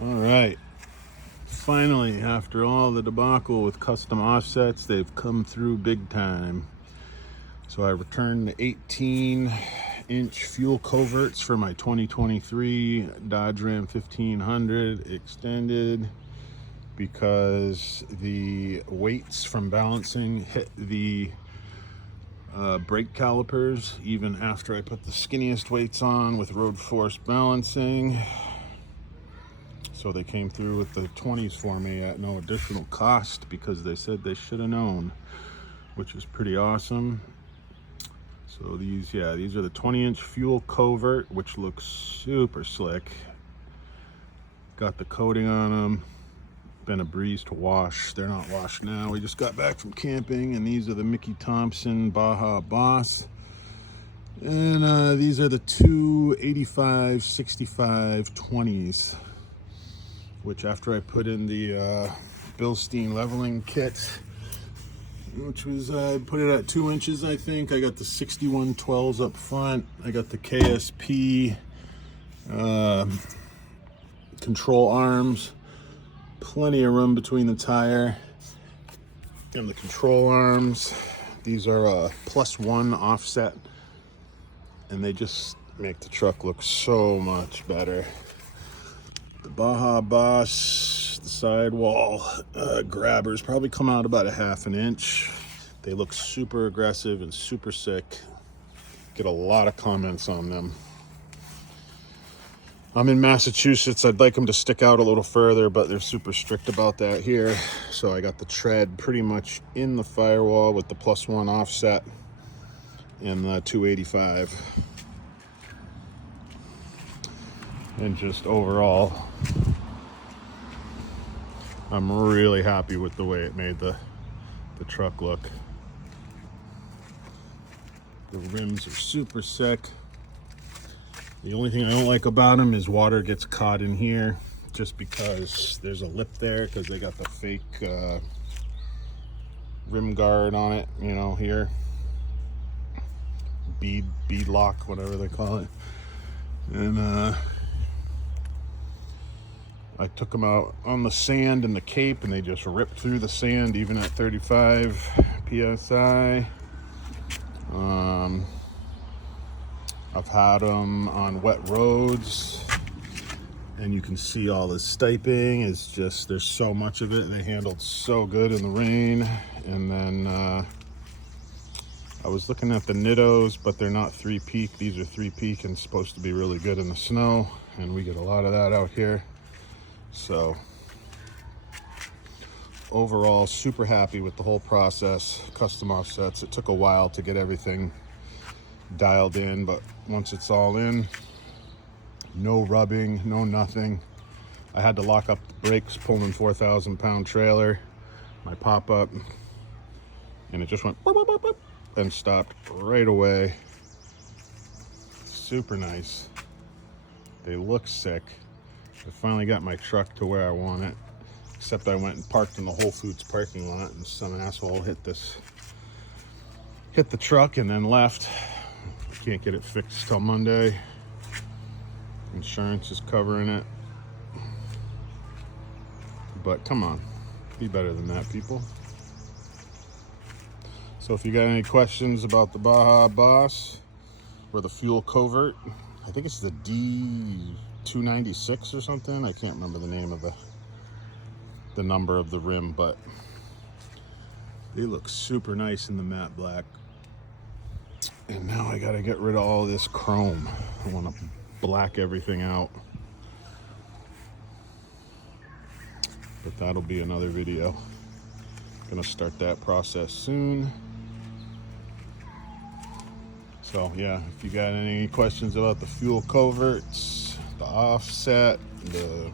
All right, finally, after all the debacle with custom offsets, they've come through big time. So I returned the 18-inch fuel coverts for my 2023 Dodge Ram 1500 extended because the weights from balancing hit the brake calipers even after I put the skinniest weights on with road force balancing. So they came through with the 20s for me at no additional cost because they said they should have known, which is pretty awesome. So these are the 20-inch fuel covert, which looks super slick. Got the coating on them. Been a breeze to wash. They're not washed now. We just got back from camping, and these are the Thompson Baja Boss. And these are the two 85/65 20s, which after I put in the Bilstein leveling kit, which was, I put it at 2 inches, I think. I got the 6112s up front. I got the KSP control arms. Plenty of room between the tire and the control arms. These are a +1 offset, and they just make the truck look so much better. The Baja Boss, the sidewall grabbers probably come out about a ½ inch. They look super aggressive and super sick. Get a lot of comments on them. I'm in Massachusetts. I'd like them to stick out a little further, but they're super strict about that here. So I got the tread pretty much in the firewall with the +1 offset and the 285. And just overall, I'm really happy with the way it made the truck look. The rims are super sick. The only thing I don't like about them is water gets caught in here, just because there's a lip there, because they got the fake rim guard on it, you know, here. Bead lock, whatever they call it. And I took them out on the sand and the cape, and they just ripped through the sand even at 35 psi. I've had them on wet roads, and you can see all this stiping. It's just, there's so much of it. They handled so good in the rain. And then I was looking at the Nittos, but they're not 3-peak. These are 3-peak and supposed to be really good in the snow, and we get a lot of that out here. So overall, super happy with the whole process. Custom offsets, it took a while to get everything dialed in, but once it's all in, no rubbing, no nothing. I had to lock up the brakes pulling 4,000-pound trailer, my pop-up, and it just went boop, boop, boop, boop, and stopped right away. Super nice. They look sick. I finally got my truck to where I want it, except I went and parked in the Whole Foods parking lot, and some asshole hit the truck and then left. Can't get it fixed till Monday. Insurance is covering it. But come on, be better than that, people. So if you got any questions about the Baja Boss or the Fuel Covert, I think it's the D296 or something. I can't remember the name of the number of the rim, but they look super nice in the matte black. And now I gotta get rid of all this chrome. I want to black everything out. But that'll be another video. Gonna start that process soon. So yeah, if you got any questions about the fuel coverts, the offset, the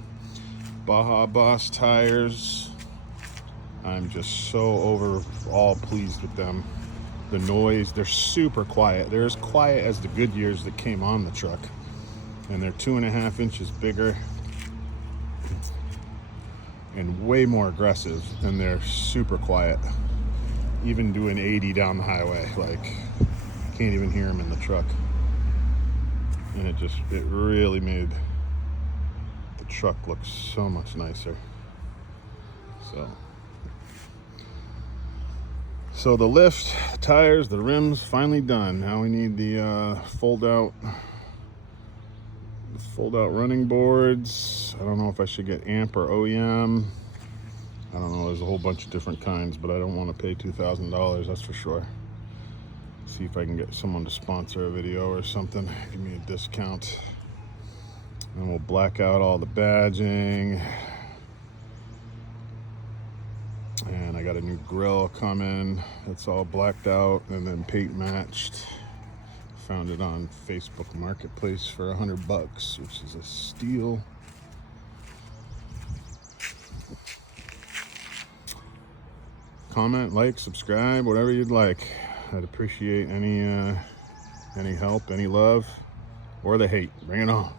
Baja Boss tires, I'm just so overall pleased with them. The noise, they're super quiet. They're as quiet as the Goodyears that came on the truck. And they're 2.5 inches bigger and way more aggressive, and they're super quiet. Even doing 80 down the highway, like, can't even hear them in the truck. And it really made the truck looks so much nicer. So the lift, the tires, the rims, finally done. Now we need the fold out running boards. I don't know if I should get AMP or OEM. I don't know, there's a whole bunch of different kinds, but I don't want to pay $2,000, that's for sure. See if I can get someone to sponsor a video or something, give me a discount. And we'll black out all the badging. And I got a new grill coming. It's all blacked out and then paint matched. Found it on Facebook Marketplace for $100, which is a steal. Comment, like, subscribe, whatever you'd like. I'd appreciate any help, any love, or the hate. Bring it on.